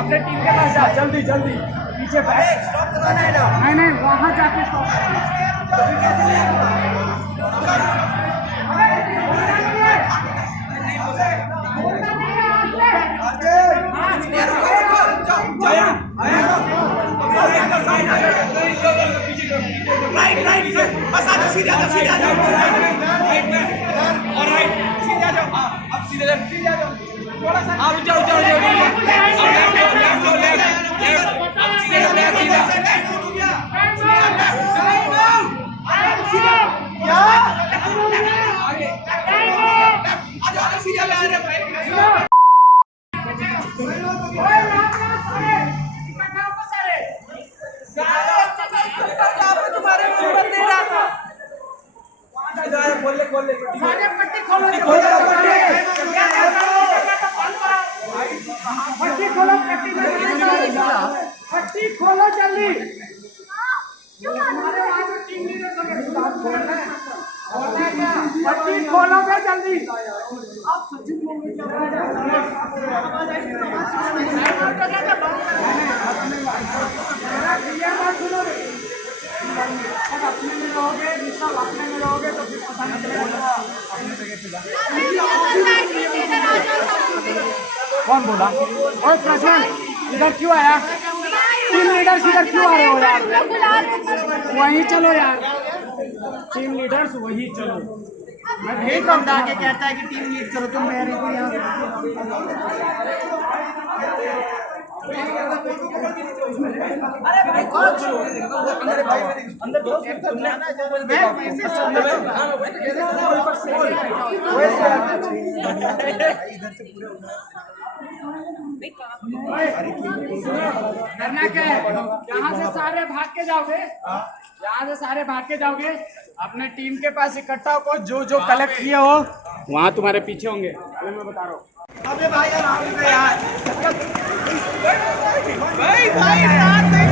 अपने टीम के पास जा, जल्दी जल्दी पीछे बैठ। नहीं नहीं वहाँ जाके पट्टी खोलो जल्दी। पट्टी खोलोगे जल्दी। आप सचिन अपने में रहोगे, निशान अपने में रहोगे तो फिर पता नहीं चलेगा। कौन बोला? और प्रशांत इधर क्यों आया? टीम लीडर्स इधर क्यों आ रहे हो यार? वहीं चलो यार, टीम लीडर्स वहीं चलो। मैं भेज रहा हूँ आके कहता है कि टीम लीड करो तुम मेरे को यहाँ। अरे भाई कोच अंदर करना क्या है? यहाँ से सारे भाग के जाओगे, यहाँ से सारे भाग के जाओगे, अपने टीम के पास इकट्ठा हो, जो जो कलेक्ट किए हो वहाँ तुम्हारे पीछे होंगे। मैं बता रहा हूँ। अबे भाई आराम से यार, भाई रात नहीं।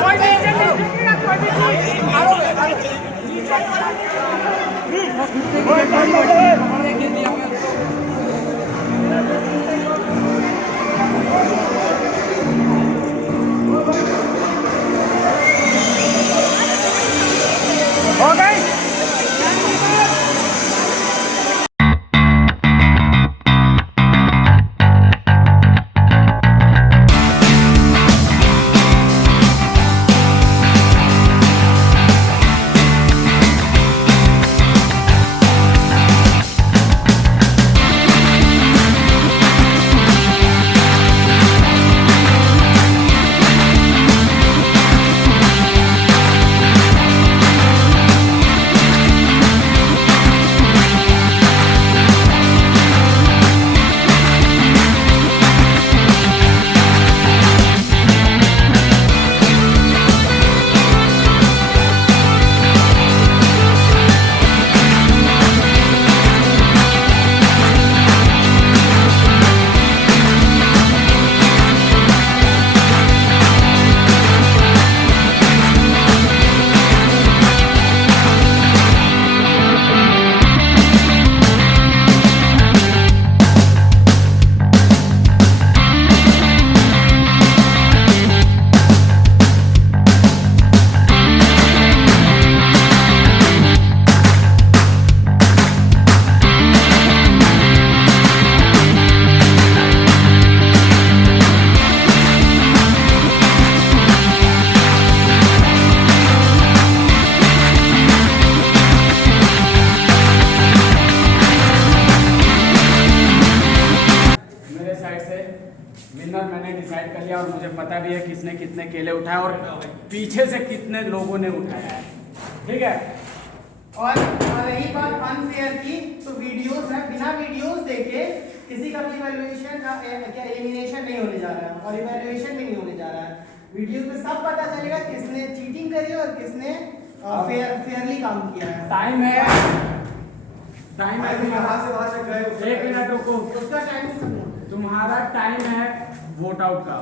कोई नहीं विनर मैंने डिसाइड कर लिया और मुझे पता भी है किसने कितने केले उठाए और पीछे से कितने लोगों ने उठाया है। ठीक है, और रही बात अनफेयर की, तो वीडियोस में बिना वीडियोस देखे किसी का भी इवैल्यूएशन क्या एलिमिनेशन नहीं होने जा रहा है और इवैल्यूएशन भी नहीं होने जा रहा है। वीडियोस में सब पता चलेगा किसने चीटिंग करी और किसने फेयरली काम किया है। टाइम है कहां से वहां तक गए? 1 मिनट रुको। उसका टाइमिंग समझो। तुम्हारा टाइम है वोट आउट का,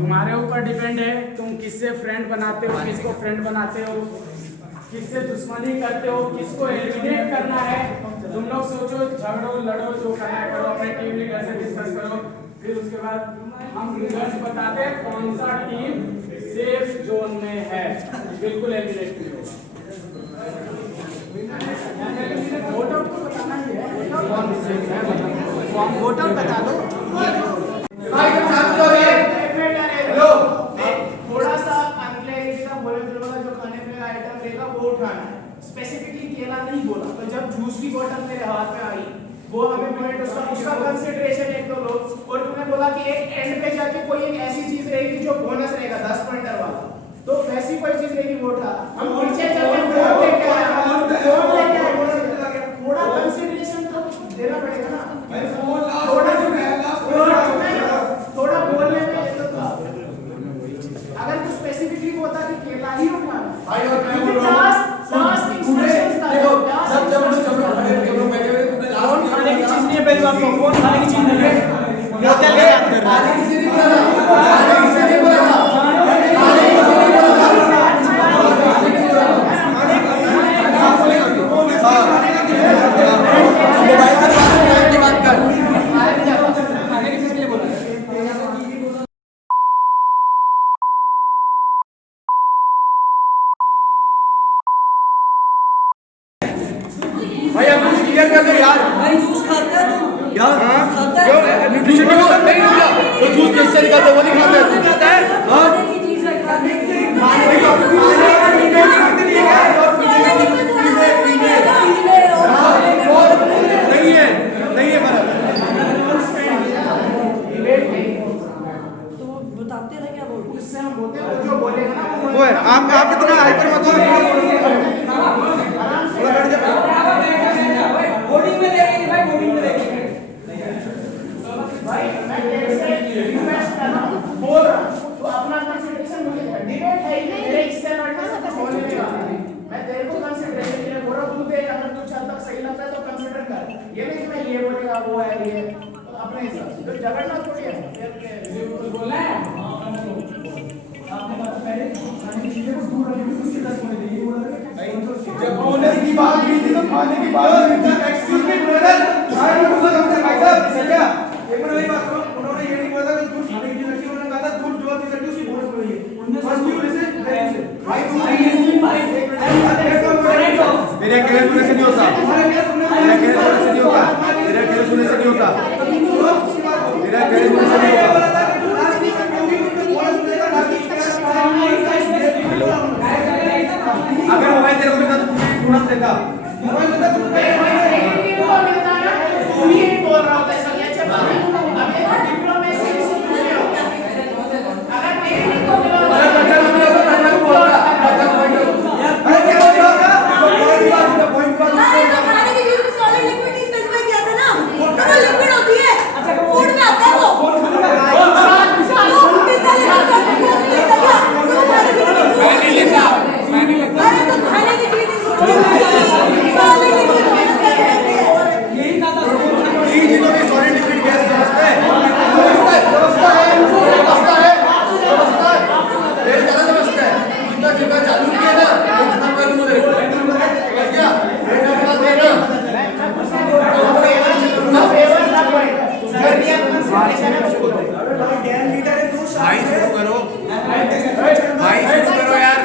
तुम्हारे ऊपर डिपेंड है तुम किससे फ्रेंड बनाते हो, किसको फ्रेंड बनाते हो, किससे दुश्मनी करते हो, किसको एलिमिनेट करना है। तुम लोग सोचो, झगड़ो लड़ो, जो करना है करो, अपने टीम लीडर से डिस्कस करो, फिर उसके बाद हम रिजल्ट बताते हैं कौन सा टीम सेफ जोन में है, बिल्कुल एलिमिनेट नहीं होगा। वोट आउट को बताना ही है, कौन सेफ है वोट आउट बता दो। भाई तुम शांत हो ये हेलो थोड़ा सा अनक्लैरिटी का बोले तो जो खाने पीने का आइटम रहेगा वो उठाना है। स्पेसिफिकली केला नहीं बोला, तो जब जूस की बोतल मेरे हाथ में आई वो हमें पॉइंट उसका कंसीडरेशन एक तो लो, और तुमने बोला कि एक एंड पे जाके कोई एक ऐसी चीज रहेगी जो बोनस रहेगा 10 पॉइंटर वाला, तो वैसी कोई चीज रहेगी वो उठा। हम पीछे चलते फोन लेके आए, थोड़ा कंसीडरेशन तो देना पड़ेगा ना। थोड़ा बोलने में ये तो था। अगर तू स्पेसिफिकली बोलता कि केला ही उठाना भाई और मैं बोल रहा हूं लास्ट इंस्ट्रक्शंस था। देखो सब जब मैं लास्ट खाने की चीज नहीं है, पहली बात तो फोन खाने की चीज नहीं है। बोतल में याद कर रहा है। किसी ने बोला किसी ने बोला मोबाइल पर बात कर। भाई आप कुछ क्लियर कर दो यार। भाई जूस खाता है तू? क्या खाता है? क्यों न्यूट्रिशन नहीं होता नहीं होता तो जूस कैसे निकालते वो नहीं खाते खाता है? हां खाने की चीज है, खाने की चीज। खाने की नहीं है नहीं है बराबर। तो वो बताते ना क्या बोल? उससे हम बोलते हैं वो जो बोलेगा ना वो है आप कितना हाइपर मत हो थोड़ा बैठ जाओ। बोर्डिंग में देखेंगे भाई, बोर्डिंग में देखेंगे। भाई मैं कैसे रिक्वेस्ट कर रहा हूं, बोल रहा हूं, तो अपना कंसीडरेशन मुझे कर। डिबेट है ही नहीं, मेरे इससे लड़ने से कुछ होने नहीं वाला है। मैं तेरे को कंसीडरेशन के लिए बोल रहा हूं, तू दे, अगर तुझे हद तक सही लगता है तो कंसीडर कर। ये नहीं कि मैं ये बोलेगा वो है ये, तो अपने हिसाब से तो झगड़ना थोड़ी है। कुछ बोलना है? जब बोनस की बात हुई थी तो खाने की बात हुई थी। Excuse me brother, I want to say भाई साहब क्या एक मिनट मेरी बात सुनो। उन्होंने ये नहीं बोला था कि दूध खाने की चीज रखी, उन्होंने कहा था दूध जो चीज रखी उसकी बोनस मिलेगी। फर्स्ट यू लिसन भाई दूध नहीं है भाई। मेरे अकेले सुनने से नहीं होता, मेरे अकेले सुनने से नहीं होता, मेरे अकेले सुनने से नहीं होता, मेरे अकेले सुनने से नहीं होता। अगर मोबाइल तेरे को मिलता तो तुझे बोनस देता। मोबाइल देता तो तुझे तू ही बोल रहा होता है सब ये चल। अब ये डिप्लोमेसी से पूछ रहे हो, अगर मेरे नहीं को मिला अरे बच्चा नहीं होता तो मैं बोलता बच्चा पॉइंट अरे क्या हो रहा है पॉइंट नहीं, तो खाने की चीज में सॉलिड लिक्विड नहीं स्पेसिफाई किया था ना, तो वो लिक्विड होती है। फूड में आता है वो। अरे तो खाने की चीज सॉलिड लिक्विड यही था। ये चीजों में सॉलिड लिक्विड गैस समझते हैं, समझता है समझता है समझता है समझता है ये ज्यादा समझता है। जितना जितना चालू किया ना वो खत्म कर दूंगा तेरे को समझ गया। मेरा बात है ना भाई शुरू करो, भाई शुरू करो यार।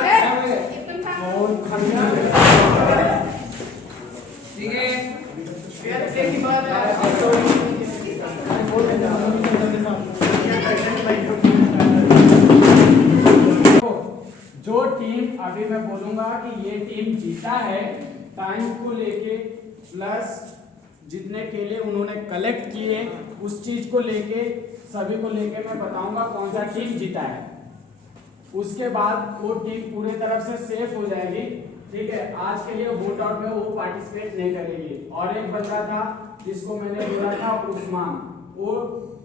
ठीक है, फिर की बात है। जो टीम अभी मैं बोलूंगा कि ये टीम जीता है टाइम को लेके प्लस जितने केले उन्होंने कलेक्ट किए उस चीज को लेके सभी को लेके मैं बताऊंगा कौन सा टीम जीता है। उसके बाद वो टीम पूरी तरफ से सेफ हो जाएगी। ठीक है, आज के लिए वोट आउट में वो पार्टिसिपेट नहीं करेगी। और एक बंदा था जिसको मैंने बोला था उस्मान, वो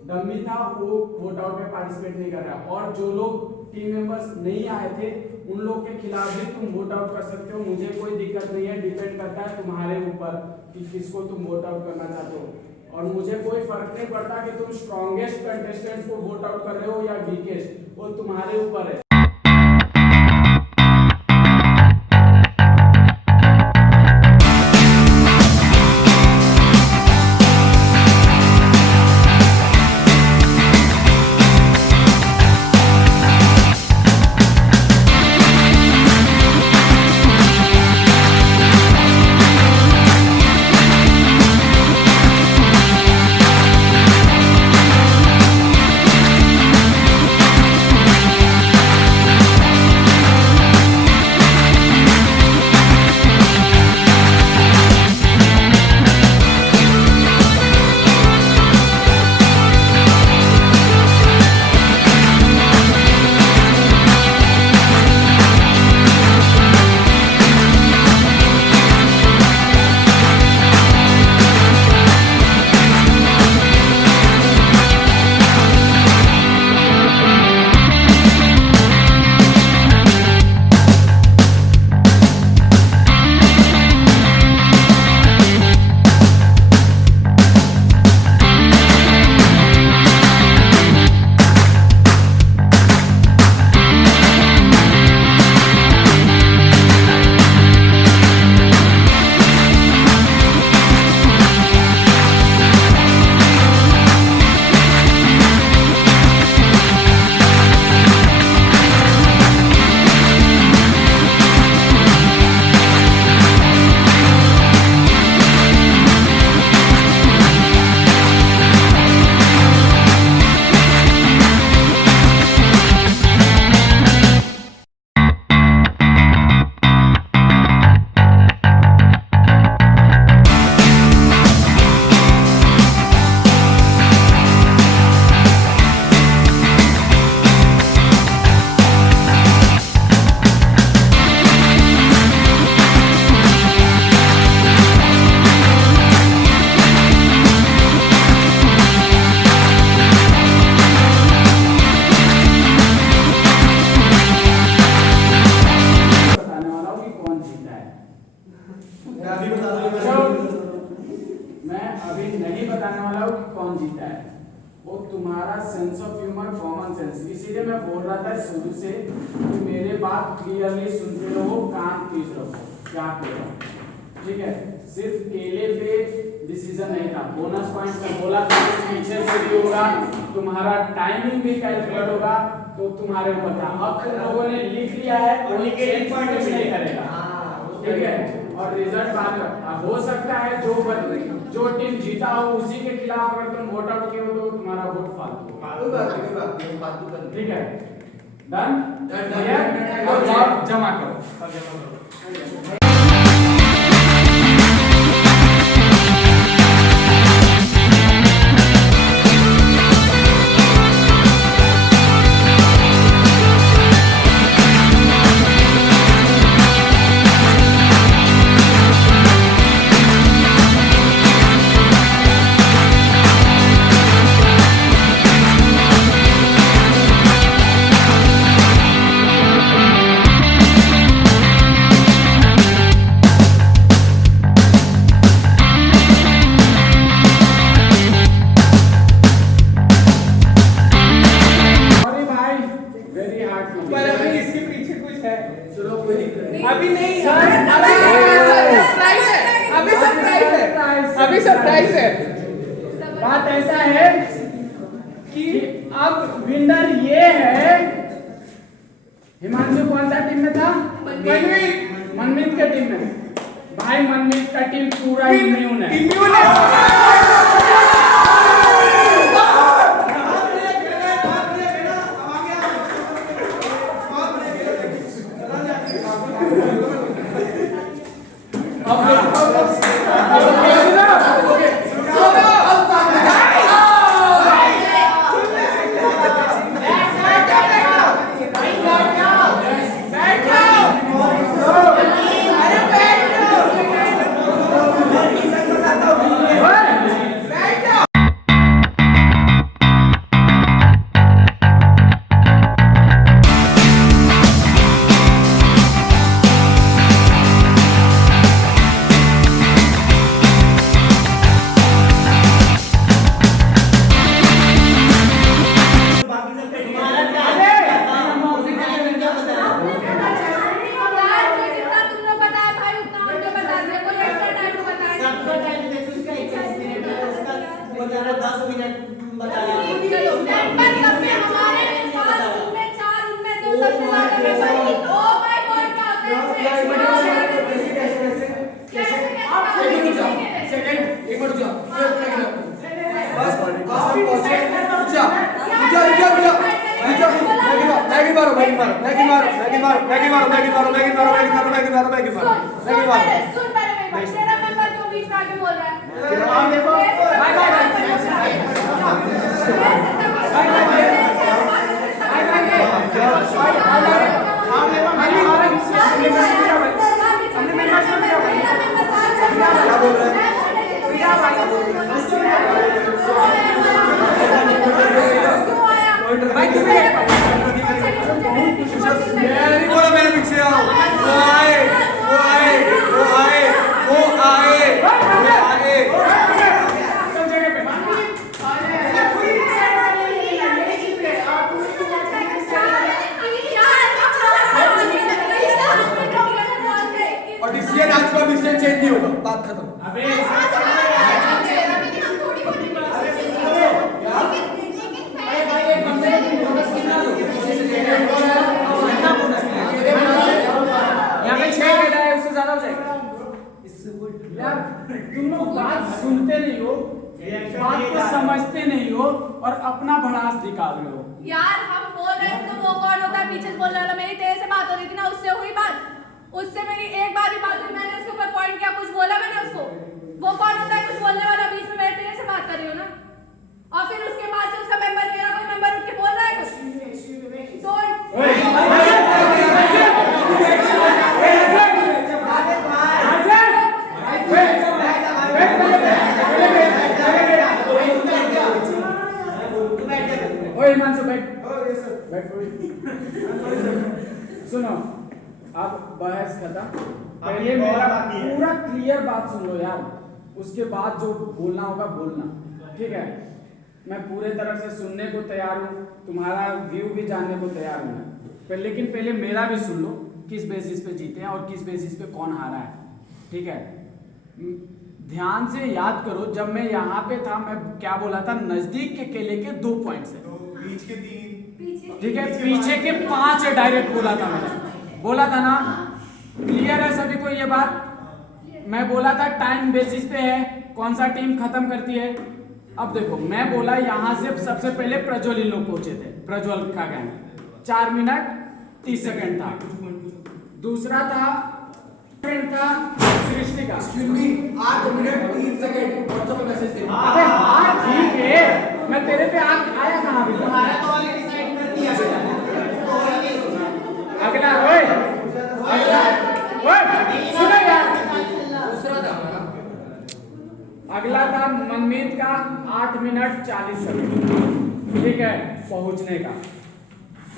डम्मी था, वो वोट आउट में पार्टिसिपेट नहीं कर रहा। और जो लोग टीम मेंबर्स नहीं आए थे उन लोग के खिलाफ भी तुम वोट आउट कर सकते हो, मुझे कोई दिक्कत नहीं है। डिपेंड करता है तुम्हारे ऊपर कि किसको तुम वोट आउट करना चाहते हो। और मुझे कोई फर्क नहीं पड़ता कि तुम स्ट्रॉन्गेस्ट कंटेस्टेंट्स को वोट आउट कर रहे हो या वीकेस्ट, वो तुम्हारे ऊपर है। मैं अभी नहीं बताने वाला हूँ कि कौन जीता है, वो तुम्हारा sense of humour, common sense. इसीलिए मैं बोल रहा था शुरू से कि मेरे बात क्लियरली सुनते रहो, कान प्लीज रखो क्या कह रहा हूँ। ठीक है, सिर्फ केले पे डिसीजन नहीं था, बोनस पॉइंट में बोला था पीछे से भी होगा, तुम्हारा टाइमिंग भी कैलकुलेट होगा, तो तुम्हारे ऊपर था। अब तुम लोगों ने लिख लिया है, कोई चेंज नहीं करेगा। ठीक है, और रिजल्ट बाद में हो सकता है जो टीम जीता हो उसी के खिलाफ अगर तुम वोट आउट किए हो तो तुम्हारा वोट फालतू। ठीक है, डन, जमा करो। अभी नहीं, अभी सरप्राइज है। बात ऐसा है कि अब विनर ये है, हिमांशु कौन सा टीम में था? मनमीत के टीम में। भाई मनमीत का टीम पूरा इम्यून है। 10 मिनट बताया। मेंबर सब में हमारे 5 उनमें 4 उनमें 2 सबसे ज्यादा मेंबर ओ माय गॉड क्या होता है सेकंड एक मिनट रुक जाओ बस हम पहुंचे जा मैगी मारो मैगी मारो मैगी मारो मैगी मारो मैगी मारो मैगी मारो मैगी मारो मैगी मारो मैगी मारो मैगी मारो मैगी मारो सुन मेरे मेंबर तेरा मेंबर क्यों बीच में आके बोल रहा है आप देखो बाय बाय क्या बोल रहे हैं नहीं बोला मैंने पीछे आओ वो आए वो आए वो आए वो आए वो आए और डिसीजन आज का डिसीजन चेंज नहीं होगा बात खत्म अबे तुम लोग बात सुनते नहीं हो बात को समझते नहीं हो और अपना भड़ास निकाल रहे हो यार हम बोल रहे थे तो वो कौन होता है पीछे से बोल रहा था मेरी तेरे से बात हो रही थी ना उससे हुई बात उससे मेरी एक बार ही बात हुई मैंने उसके ऊपर पॉइंट किया कुछ बोला मैंने उसको वो कौन होता है कुछ बोलने वाला बीच में मैं तेरे से बात कर रही हूँ ना और फिर उसके बाद से उसका मेंबर मेरा कोई मेंबर उठ के बोल रहा है कुछ तो ओए हिमांशु बैठ बैठ सुनो अब बहस खत्म पहले मेरा पूरा क्लियर बात सुन लो यार उसके बाद जो बोलना होगा बोलना ठीक है मैं पूरे तरह से सुनने को तैयार हूँ तुम्हारा व्यू भी जानने को तैयार हूँ लेकिन पहले मेरा भी सुन लो किस बेसिस पे जीते हैं और किस बेसिस पे कौन हारा है ठीक है ध्यान से याद करो जब मैं यहाँ पे था मैं क्या बोला था नजदीक के केले के 2 पॉइंट्स है बीच के 3 ठीक है पीछे के 5 डायरेक्ट बोला था मैंने बोला था ना क्लियर है सभी को ये बात मैं बोला था टाइम बेसिस पे है कौन सा टीम खत्म करती है अब देखो मैं बोला यहाँ से सबसे पहले प्रज्वल इन लोग पहुंचे थे प्रज्वल का गैंग 4 मिनट 30 सेकंड था दूसरा था सृष्टि का excuse me 8 minute 3 second WhatsApp पे मैसेज दे अबे हाँ ठीक है मैं तेरे पे आया कहाँ अभी तुम्हारा तो ऑलरेडी साइड कर दिया अगला ओए अगला ओए सुनो यार दूसरा था हमारा अगला था मनमीत का 8 मिनट 40 सेकंड ठीक है पहुंचने का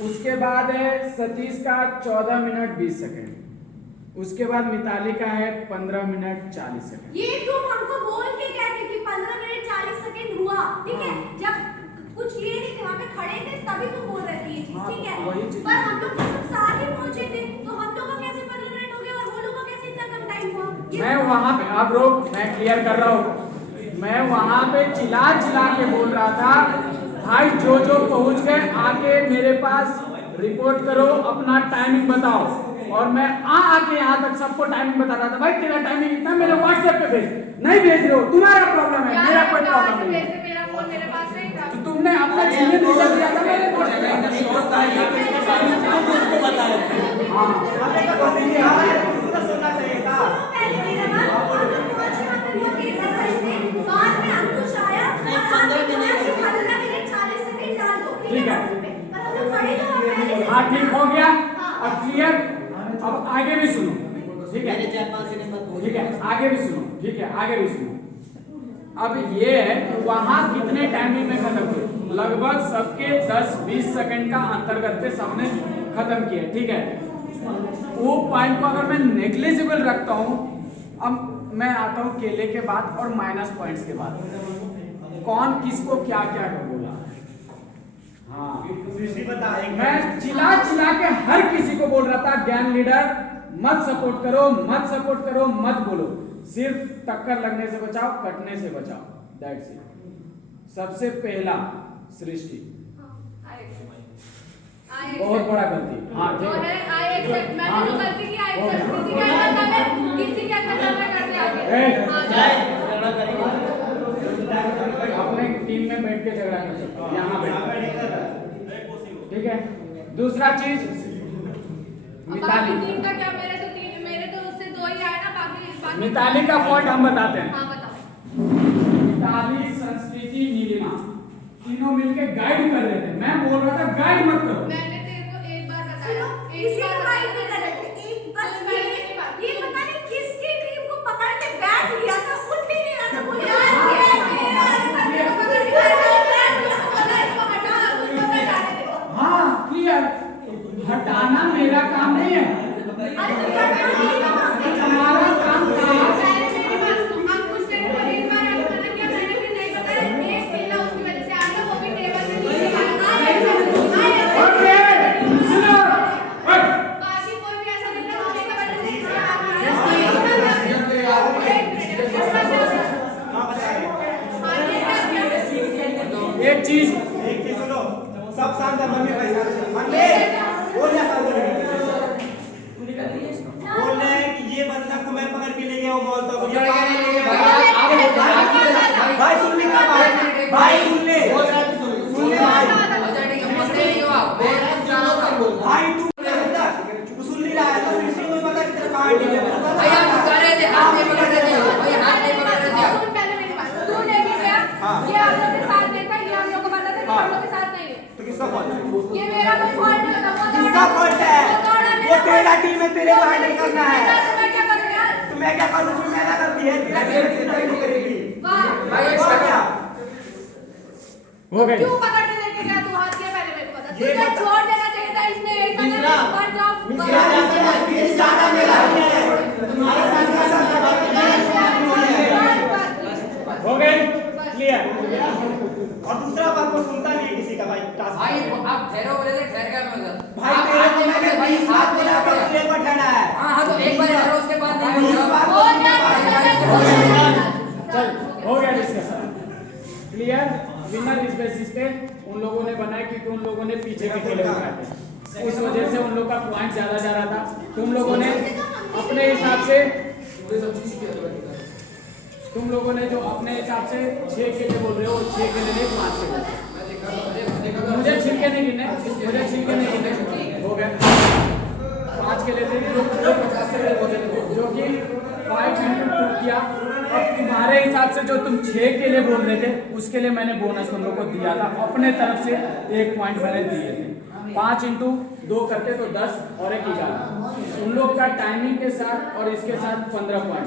उसके बाद है सतीश का 14 मिनट 20 सेकंड उसके बाद मिताली का है 15 मिनट 40 सेकंड ये तुम हमको बोल के कहते कि 15 मिनट 40 सेकंड हुआ ठीक है जब कुछ ये नहीं थे वहाँ पे खड़े थे तभी तुम बोल रहे थे ये चीज ठीक है वही चीज। पर हम लोग तो सब साथ ही पहुंचे थे तो हम लोग को कैसे 15 मिनट हो गए और वो लोग को कैसे इतना कम टाइम हुआ मैं वहां पे अब रोक मैं क्लियर कर रहा हूँ मैं वहां पे चिल्ला के बोल रहा था भाई जो पहुंच गए आके मेरे पास रिपोर्ट करो अपना टाइमिंग बताओ और मैं आके यहाँ तक सबको टाइमिंग बता रहा था भाई तेरा टाइमिंग इतना मेरे व्हाट्सएप पे भेज नहीं भेज रहे हो तुम्हारा प्रॉब्लम है मेरा कोई प्रॉब्लम नहीं है मेरा फोन मेरे पास नहीं था तो तुमने अपना चीजें दिया था मैंने उसको बताओ हाँ सुनो पहले मेरा बात हम लोग पहुंचे वहाँ पे वो कैसे खड़े थे बाद में अंकुश आया नहीं, और 15 हमने मिनट। बोला कि 15 मिनट 40 सेकंड डाल दो ठीक है। पर हम लोग खड़े थे वहाँ पहले से हाँ ठीक हो गया अब क्लियर अब आगे भी सुनो ठीक है मैंने 4-5 सेकंड बाद बोल ठीक है आगे भी सुनो ठीक है आगे भी सुनो अब ये है कि वहां कितने टाइमिंग में खत्म हुए लगभग सबके 10-20 सेकंड का अंतर्गत पे सबने खत्म किया ठीक है वो पॉइंट को अगर मैं नेग्लिजिबल रखता हूँ अब मैं आता हूँ केले के बाद और माइनस पॉइंट्स के बाद कौन किसको क्या क्या बोला हाँ मैं चिल्ला के हर किसी को बोल रहा था गैंग लीडर मत सपोर्ट करो मत बोलो सिर्फ टक्कर लगने से बचाओ कटने से बचाओ दैट्स इट सबसे पहला सृष्टि I बहुत बड़ा गलती। हाँ तो ठीक है है। I accept मैंने जो गलती की I accept किसी के अंदर मैंने किसी के अंदर मैं कर दिया आगे हाँ, झगड़ा करेंगे। अपने टीम में बैठ के झगड़ा कर सकते हो, यहाँ बैठ। ठीक है। दूसरा चीज मिताली। बाकी टीम का क्या मेरे तो उससे 2 ही आए ना बाकी मिताली का फॉल्ट हम बताते हैं। हाँ बताओ। मिताली, संस्कृति, नीलिमा तीनों मिलके गाइड कर रहे थे। मैं बोल रहा था गाइड मत करो। मैंने तेरे को एक बार बताया किसी को गाइड नहीं कर रहे थे। एक बस ये पता नहीं किसकी टीम को पकड़ के बैठ लिया था, उठ ही नहीं रहा था। बोले यार ये पकड़ के बैठ लिया तो बोला इसको हटा उसको बैठाने दे। हाँ क्लियर। हटाना मेरा काम नहीं है। अरे तो क्या तुम्हारा काम था। पहले मेरी बात सुन हम कुछ देर पहले एक बार आपको मना किया मैंने फिर नहीं बताया एक पहला उसकी वजह से आपने वो भी टेबल पे नीचे ओके सुनो। ओए बाकी कोई भी ऐसा नहीं था होने का वजह से इसलिए एक चीज सुनो, सब शांत है, मन में पैसा मन में बोल जा शांत बोल रहे हैं कि ये बंदा को मैं पकड़ के ले गया हूँ मॉल तक। भाई सुन ले भाई सुन ले भाई तू सुन नहीं रहा है तो सृष्टि को पता कि तेरा कहां है भाई आप कर रहे थे, हाथ नहीं पकड़ रहे थे, भाई हाथ नहीं पकड़ रहे थे। सुन पहले मेरी बात तू लेके गया ये आप लोग के साथ देखा ये हम लोग को पता था कि हम लोग के साथ नहीं है तो किसका फॉल्ट है? ये मेरा कोई फॉल्ट नहीं होता वो किसका फॉल्ट है? वो तेरा टीम है, तेरे को हैंडल करना है। मैं क्या करूं यार तो मैं क्या करूं? फिर मैं क्या करती है तेरा टीम तेरा ही करेगी। वाह भाई इसका क्या हो गई। क्यों पकड़ के लेके गया तू हाथ किया पहले मेरे को बता ये तुझे बता। छोड़ देना चाहिए था इसमें एक मिश्रा, पर जॉब मिश्रा ज्यादा मेरा है तुम्हारे साथ का साथ हो गई क्लियर। और दूसरा बात को सुनता नहीं है किसी का भाई टास्क भाई आप ठहरो बोले थे, ठहर गया मैं उधर। भाई आप तेरे हाथ को नहीं मैंने पकड़े, भाई 20 हाथ बार नहीं बोला था पकड़े। तू एक बार ठहरा है। हाँ हाँ तो एक बार ठहरो उसके बाद नहीं बीस बोलो। बार और क्या चल हो गया डिस्कशन क्लियर। विनर इस बेसिस पे उन लोगों ने बनाया क्योंकि उन लोगों ने पीछे के खेले उठाए थे, उस वजह से उन लोग का पॉइंट ज्यादा जा रहा था। तुम लोगों ने अपने हिसाब से छह केले बोल रहे हो, 6 केले नहीं 5 केले। मुझे छिलके नहीं गिने हो गए 5 केले थे जो 50 केले बोले थे, जो कि 5 into 2 किया। अब तुम्हारे हिसाब से जो तुम 6 केले बोल रहे थे उसके लिए मैंने बोनस तुम लोग को दिया था, अपने तरफ से 1 पॉइंट मैंने दिए थे। 5 into 2 करते तो 10 और 1 11। उन लोग का टाइमिंग के साथ और इसके साथ 15 पॉइंट।